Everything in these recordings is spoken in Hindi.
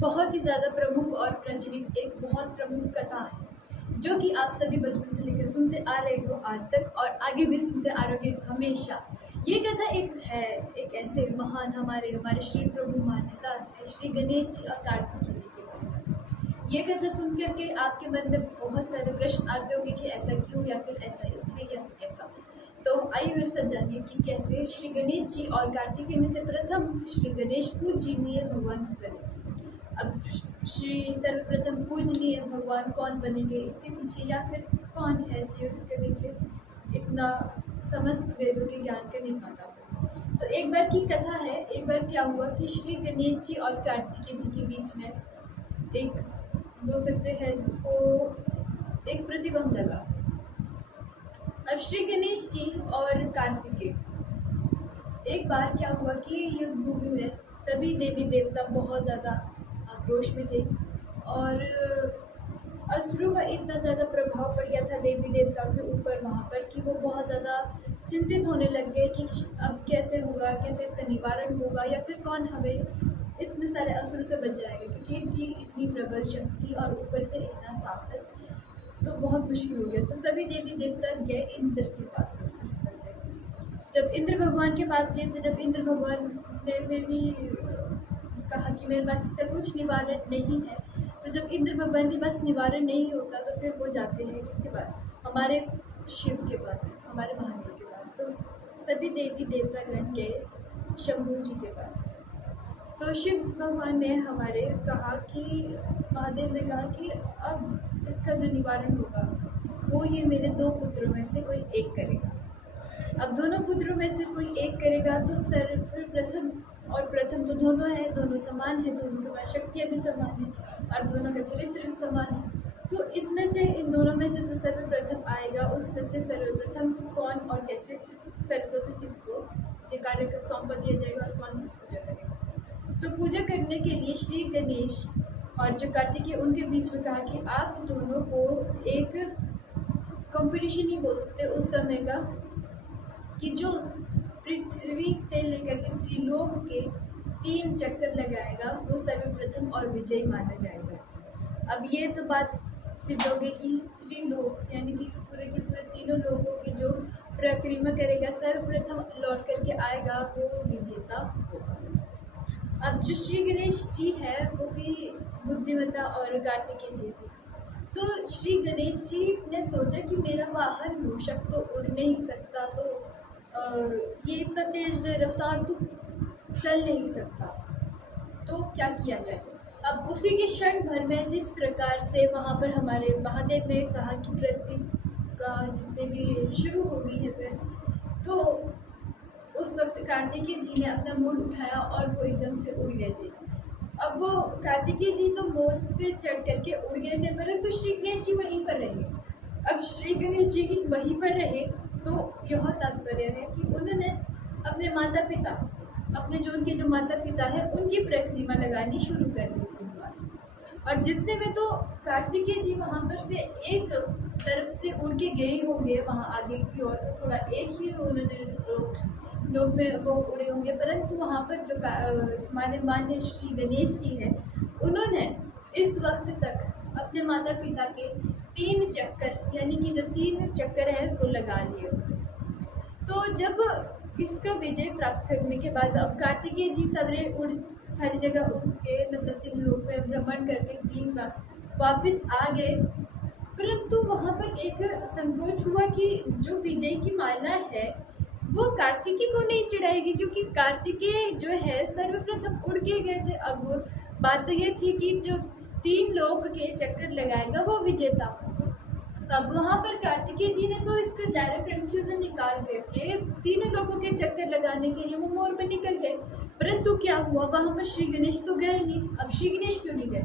बहुत ही ज़्यादा प्रमुख और प्रचलित एक बहुत प्रमुख कथा है जो कि आप सभी बचपन से लेकर सुनते आ रहे हो आज तक और आगे भी सुनते आ रहोगे हमेशा। ये कथा एक ऐसे महान हमारे हमारे श्री प्रभु मान्यता है श्री गणेश जी और कार्तिकेय जी के बारे में। ये कथा सुन करके आपके मन में बहुत सारे प्रश्न आते होंगे कि ऐसा क्यों या फिर ऐसा इसलिए या फिर कैसा। तो आइए मेरे साथ जानिए कि कैसे श्री गणेश जी और कार्तिकेय में से प्रथम श्री गणेश पूजनीय भगवान बने। अब श्री सर्वप्रथम पूजनीय भगवान कौन बनेंगे इसके पीछे या फिर कौन है जो उसके पीछे इतना समस्त वेदों के ज्ञान का निर्माता हो। तो एक बार की कथा है। एक बार क्या हुआ कि श्री गणेश जी और कार्तिकेय जी के बीच में एक बोल सकते हैं जिसको एक प्रतिबंध लगा। अब श्री गणेश जी और कार्तिकेय एक बार क्या हुआ कि युद्ध भूमि में सभी देवी देवता बहुत ज़्यादा आक्रोश में थे और असुरों का इतना ज़्यादा प्रभाव पड़ गया था देवी देवताओं के ऊपर वहाँ पर कि वो बहुत ज़्यादा चिंतित होने लग गए कि अब कैसे होगा, कैसे इसका निवारण होगा या फिर कौन हमें इतने सारे असुरों से बच जाएगा, क्योंकि इनकी इतनी प्रबल शक्ति और ऊपर से इतना साहस, तो बहुत मुश्किल हो गया। तो सभी देवी देवता गए इंद्र के पास। सबसे जब इंद्र भगवान के पास गए तो जब इंद्र भगवान ने भी कहा कि मेरे पास इसका कुछ निवारण नहीं है, तो जब इंद्र भगवान के पास निवारण नहीं होता तो फिर वो जाते हैं किसके पास, हमारे शिव के पास, हमारे महादेव के पास। तो सभी देवी देवतागण गए शंभू जी के पास। तो शिव भगवान ने हमारे कहा कि महादेव ने कहा कि अब इसका जो निवारण होगा वो ये मेरे दो पुत्रों में से कोई एक करेगा। अब दोनों पुत्रों में से कोई एक करेगा तो सर्वप्रथम और प्रथम तो दोनों है, दोनों समान है, दोनों के पास शक्तियाँ भी समान है और दोनों का चरित्र भी समान है। तो इसमें से इन दोनों में से सर्वप्रथम आएगा उसमें से सर्वप्रथम कौन और कैसे सर्वप्रथम किसको ये कार्य का सौंपा दिया जाएगा और कौन सी पूजा करेगा। तो पूजा करने के लिए श्री गणेश और जो कार्तिकेय उनके बीच में कहा कि आप दोनों को एक कंपटीशन ही बोल सकते उस समय का कि जो पृथ्वी से लेकर के त्रिलोक के 3 चक्कर लगाएगा वो सर्वप्रथम और विजयी माना जाएगा। अब ये तो बात सिद्ध हो गई कि त्रिलोक यानी कि पूरे के पूरे तीनों लोगों की जो परिक्रमा करेगा सर्वप्रथम लौट करके आएगा वो विजेता होगा। अब जो श्री गणेश जी है वो भी बुद्धिमत्ता और कार्तिकेय जी भी। तो श्री गणेश जी ने सोचा कि मेरा वाहन मूषक तो उड़ नहीं सकता, तो ये इतना तेज रफ्तार तो चल नहीं सकता, तो क्या किया जाए। अब उसी के क्षण भर में जिस प्रकार से वहाँ पर हमारे महादेव ने कहा कि पृथ्वी का जितने भी शुरू हो गई है फिर, तो उस वक्त कार्तिकेय जी ने अपना मोर उठाया और वो एकदम से उड़ गए थे। अब वो कार्तिकेय जी तो मोर से चढ़ करके उड़ गए थे, परंतु श्री गणेश जी वहीं पर रहे। अब श्री गणेश जी वहीं पर रहे तो यह तात्पर्य है कि उन्होंने अपने माता पिता, अपने जो उनके जो माता पिता है उनकी परिक्रमा लगानी शुरू कर दी थी। और जितने में तो कार्तिकेय जी वहाँ पर से एक तरफ से उड़ के गए होंगे वहाँ आगे की ओर, तो थोड़ा एक ही उन्होंने लोग में वो उड़े होंगे, परंतु वहाँ पर जो हमारे मान्य श्री गणेश जी है उन्होंने इस वक्त तक अपने माता पिता के 3 चक्कर यानी कि जो 3 चक्कर है वो लगा लिए। तो जब इसका विजय प्राप्त करने के बाद अब कार्तिकेय जी सवेरे उड़ सारी जगह उड़ के मतलब 3 लोग में भ्रमण करके 3 बार वापस आ गए, परंतु वहाँ पर एक संकोच हुआ कि जो विजय की माला है वो कार्तिकेय को नहीं चढ़ाएगी, क्योंकि कार्तिकेय जो है सर्वप्रथम उड़ के गए थे। अब बात तो ये थी कि जो 3 लोग के चक्कर लगाएगा वो विजेता होगा। अब वहाँ पर कार्तिकेय जी ने तो इसका डायरेक्ट कंक्लूजन निकाल करके 3 लोगों के चक्कर लगाने के लिए वो मोर पर निकल गए, परंतु क्या हुआ वहाँ पर श्री गणेश तो गए नहीं। अब श्री गणेश क्यों नहीं गए,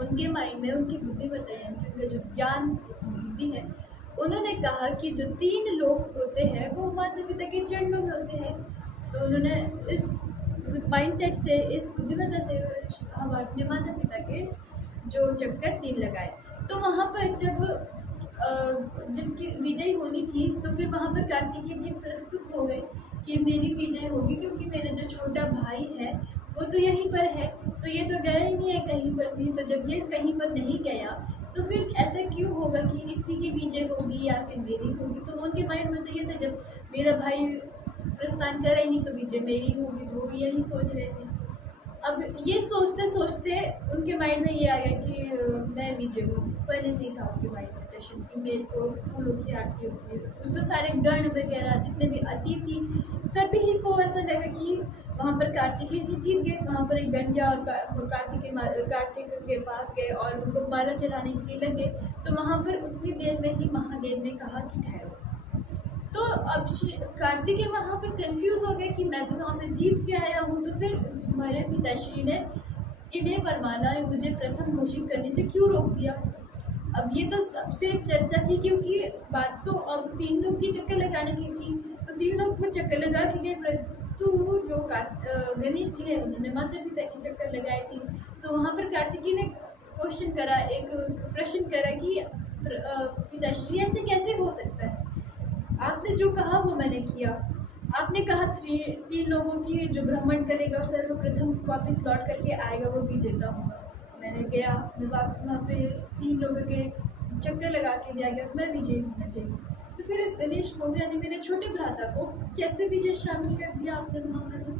उनके माइंड में उनकी बुद्धिमत्ता यानी कि उनका जो ज्ञान स्मृति है, उन्होंने कहा कि जो 3 लोग होते हैं वो माता पिता के चरणों में होते हैं। तो उन्होंने इस माइंडसेट से, इस बुद्धिमत्ता से हम अपने माता पिता के जो चक्कर 3 लगाए। तो वहाँ पर जबकि विजय होनी थी तो फिर वहाँ पर कार्तिकेय जी प्रस्तुत हो गए कि मेरी विजय होगी, क्योंकि मेरा जो छोटा भाई है वो तो यहीं पर है, तो ये तो गया ही नहीं है कहीं पर भी। तो जब ये कहीं पर नहीं गया तो फिर ऐसा क्यों होगा कि इसी की विजय होगी या फिर मेरी होगी। तो उनके माइंड में तो ये था, जब मेरा भाई प्रस्थान करे ही नहीं तो विजय मेरी होगी, तो वो यही सोच रहे थे। अब ये सोचते सोचते उनके माइंड में ये आ गया कि मैं विजय हूँ। पहले से ही था उनके माइंड में जश्न कि मेरे को फूलों की आरती होती है सब कुछ। तो सारे गण वगैरह जितने भी अतिथि सभी को ऐसा लगा कि वहाँ पर कार्तिकेय जी जीत गए। वहाँ पर एक गण गया और कार्तिक के पास गए और उनको माला चढ़ाने के लिए लगे। तो वहाँ पर उतनी देर में ही महादेव ने कहा कि ठहरो। तो अब कार्तिकेय वहाँ पर कंफ्यूज हो गए कि मैं तो वहाँ पर जीत के आया हूँ, तो फिर हमारे पिताश्री ने इन्हें वरमाला मुझे प्रथम घोषित करने से क्यों रोक दिया। अब ये तो सबसे चर्चा थी, क्योंकि बात तो अब 3 लोग की चक्कर लगाने की थी। तो 3 लोग को चक्कर लगा के गए, परंतु जो गणेश जी है उन्होंने माता पिता की चक्कर लगाई थी। तो वहाँ पर कार्तिकेय ने क्वेश्चन करा, एक प्रश्न करा कि पिताश्री ऐसे कैसे हो सकता है, आपने जो कहा वो मैंने किया। आपने कहा 3 लोगों की जो भ्रमण करेगा और सर्वप्रथम वापस लौट करके आएगा वो विजेता होगा। मैंने गया, मैं वहाँ पे 3 लोगों के चक्कर लगा के भी आ गया, मैं विजयी होना चाहिए। तो फिर इस गणेश को यानी मेरे छोटे भ्राता को कैसे विजय शामिल कर दिया आपने महाभारत में।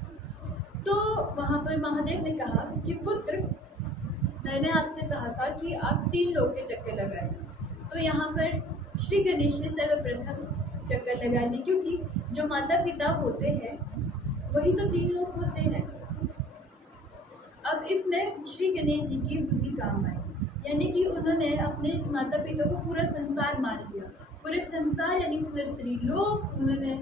तो वहाँ पर महादेव ने कहा कि पुत्र, मैंने आपसे कहा था कि आप 3 लोग के चक्कर लगाए। तो यहाँ पर श्री गणेश ने सर्वप्रथम चक्कर लगा दी, क्योंकि जो माता पिता होते हैं वही तो 3 लोग होते हैं। अब इसमें श्री गणेश जी की बुद्धि काम आई, यानी कि उन्होंने अपने माता पिता को पूरा संसार मान लिया। पूरे संसार यानी पूरे त्रिलोक उन्होंने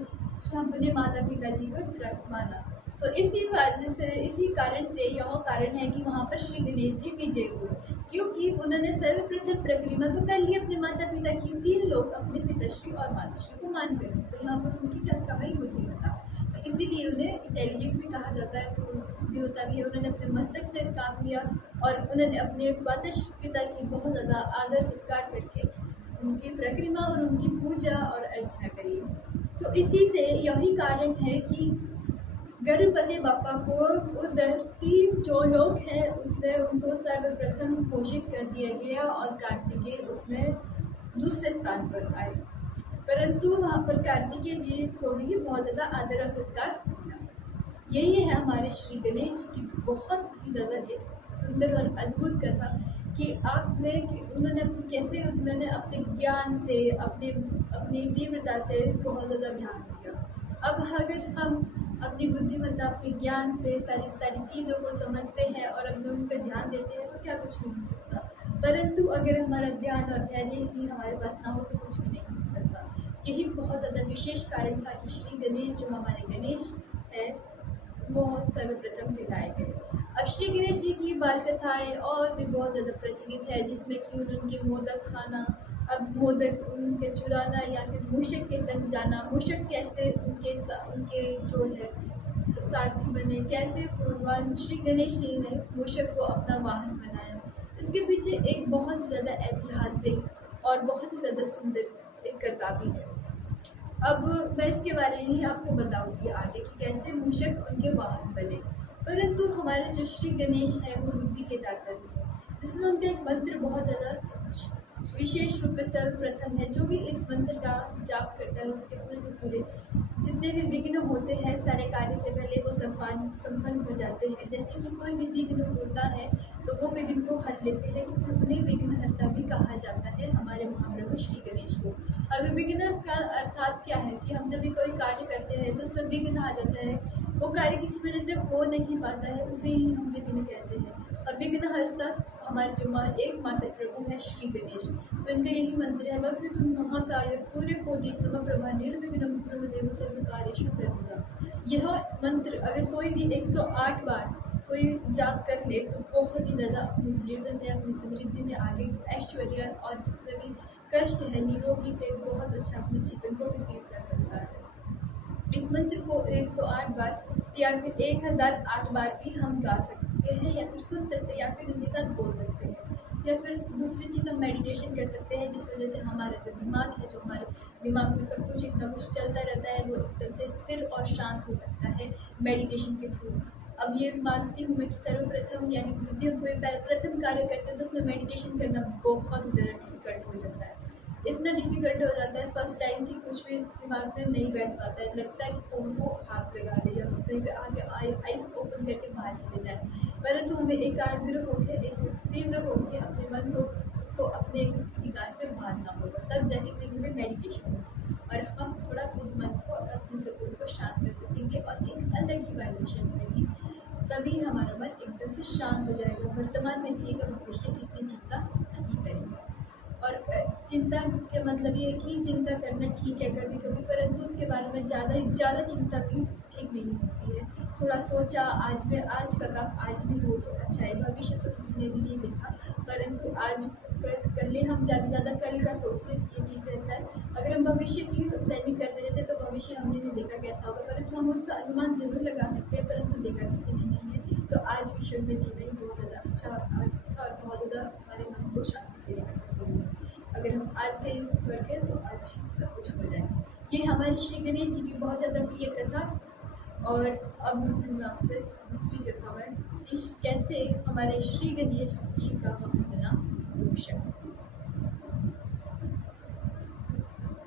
अपने माता पिता जी को माना। तो इसी कारण से यह कारण है कि वहाँ पर श्री गणेश जी विजय हुए, क्योंकि उन्होंने सर्वप्रथम प्रक्रिया तो कर ली अपने माता पिता की। 3 लोग अपने पिताश्री और माताश्री को मान कर, तो यहाँ पर उनकी क्या कमाई बुद्धिमत्ता, तो इसीलिए उन्हें इंटेलिजेंट भी कहा जाता है। तो बुद्धिमत्ता भी है, उन्होंने अपने मस्तक से काम लिया और उन्होंने अपने माता पिता की बहुत ज़्यादा आदर सत्कार करके उनकी प्रक्रिया और उनकी पूजा और अर्चना करी। तो इसी से यही कारण है कि गणपति बाप्पा को उधर 3 जो लोग हैं उसमें उनको सर्वप्रथम घोषित कर दिया गया और कार्तिकेय उसमें दूसरे स्थान पर आए। परंतु वहाँ पर कार्तिकेय जी को भी बहुत ज़्यादा आदर और सत्कार मिला। यही है हमारे श्री गणेश जी की बहुत ही ज़्यादा एक सुंदर और अद्भुत कथा कि उन्होंने अपने ज्ञान से अपनी तीव्रता से बहुत ज़्यादा ध्यान दिया। अब अगर हम अपनी बुद्धिमत्ता अपने ज्ञान से सारी चीज़ों को समझते हैं और अगर उन पर ध्यान देते हैं तो क्या कुछ नहीं हो सकता। परंतु अगर हमारा ध्यान और धैर्य ही हमारे पास ना हो तो कुछ भी नहीं हो सकता। यही बहुत ज़्यादा विशेष कारण था कि श्री गणेश जो हमारे गणेश है वो सर्वप्रथम दिखाए गए। अब श्री गणेश जी की बाल कथाएँ और भी बहुत ज़्यादा प्रचलित है, जिसमें कि उनके मोदक खाना, अब मोदक उनके चुराना या फिर मूषक के संग जाना, मूषक कैसे उनके जो है सारथी बने, कैसे भगवान श्री गणेश जी ने मूषक को अपना वाहन बनाया। इसके पीछे एक बहुत ही ज़्यादा ऐतिहासिक और बहुत ही ज़्यादा सुंदर एक कथा भी है। अब मैं इसके बारे में ही आपको बताऊंगी आगे कि कैसे मूषक उनके वाहन बने। परंतु हमारे जो श्री गणेश है वो बुद्धि के दाता है, जिसमें उनका एक मंत्र बहुत ज़्यादा विशेष रूप से सर्वप्रथम है। जो भी इस मंत्र का जाप करता है उसके पूरे के पूरे जितने भी विघ्न होते हैं सारे कार्य से पहले वो संपन्न हो जाते हैं। जैसे कि कोई भी विघ्न होता है तो वो विघ्न को हर लेते हैं, क्योंकि उन्हें विघ्नहर्ता भी कहा जाता है हमारे महाप्रभु श्री गणेश को। अब विघ्न का अर्थात क्या है कि हम जब भी कोई कार्य करते हैं तो उसमें विघ्न आ जाता है, वो कार्य किसी वजह से हो नहीं पाता है, उसे ही हम विघ्न कहते हैं। और विघ्नहर्ता हमारे जो एकमात्र प्रभु है श्री गणेश। तो इनका यही मंत्र है, वक्रतुंड महाकाय सूर्यकोटि समप्रभा निर्विघ्नं कुरु देव सर्वकार्येषु सर्वदा। यह मंत्र अगर कोई भी 108 बार कोई जाप कर ले तो बहुत ही ज़्यादा अपने जीवन में अपनी समृद्धि में आगे ऐश्वर्य और जितने भी कष्ट है निरोगी से बहुत अच्छा अपने जीवन को व्यतीत कर सकता है। इस मंत्र को 108 बार या फिर 1008 बार भी हम गा सकते हैं या फिर सुन सकते हैं या फिर उनके साथ बोल सकते हैं, या फिर दूसरी चीज़ हम मेडिटेशन कर सकते हैं, जिस वजह से हमारा जो दिमाग है, जो हमारे दिमाग में सब कुछ इतना कुछ चलता रहता है वो एकदम से स्थिर और शांत हो सकता है मेडिटेशन के थ्रू। अब ये मानती हूँ मैं कि सर्वप्रथम यानी कि जब भी हम कोई प्रथम कार्य करते हैं तो उसमें मेडिटेशन करना बहुत ही ज़्यादा डिफिकल्ट हो जाता है। इतना डिफिकल्ट हो जाता है फर्स्ट टाइम कि कुछ भी दिमाग में नहीं बैठ पाता है, लगता है कि फ़ोन को हाथ लगा ले या कहीं पे आगे आइस ओपन करके बाहर चले जाए। परंतु हमें एकाग्र होकर एक तीव्र होकर अपने मन को उसको अपने किसी कार्य पे बांधना होगा, तब जाके कहीं पे मेडिटेशन होगी और हम थोड़ा अपने मन को और अपने सुकून को शांत कर सकेंगे और एक अलग ही वाइब्रेशन होगी। तभी हमारा मन एकदम से शांत हो जाएगा, वर्तमान में जिएगा, भविष्य की इतनी चिंता नहीं करेगा। और चिंता का मतलब ये है कि चिंता करना ठीक है कभी कभी, परंतु उसके बारे में ज़्यादा चिंता भी ठीक नहीं होती है। थोड़ा सोचा आज का काम आज में हो तो अच्छा है, भविष्य तो किसी ने भी नहीं देखा, परंतु आज कर ले हम ज़्यादा कल का सोच ले ये ठीक रहता है। अगर हम भविष्य की प्लानिंग करते रहते तो भविष्य हमने नहीं देखा कैसा होगा, परंतु हम उसका अनुमान जरूर लगा सकते हैं, परंतु देखा किसी ने नहीं है। तो आज की क्षण में जीना ही बहुत ज़्यादा अच्छा और बहुत ज़्यादा हमारे मन को शांति देगा। अगर हम आज का यूज़ करके तो आज सब कुछ हो जाएगा। ये हमारे श्री गणेश जी की बहुत ज़्यादा प्रिय कथा। और अब मैं आपसे दूसरी कथा में कैसे हमारे श्री गणेश जी का हम बना भूषण।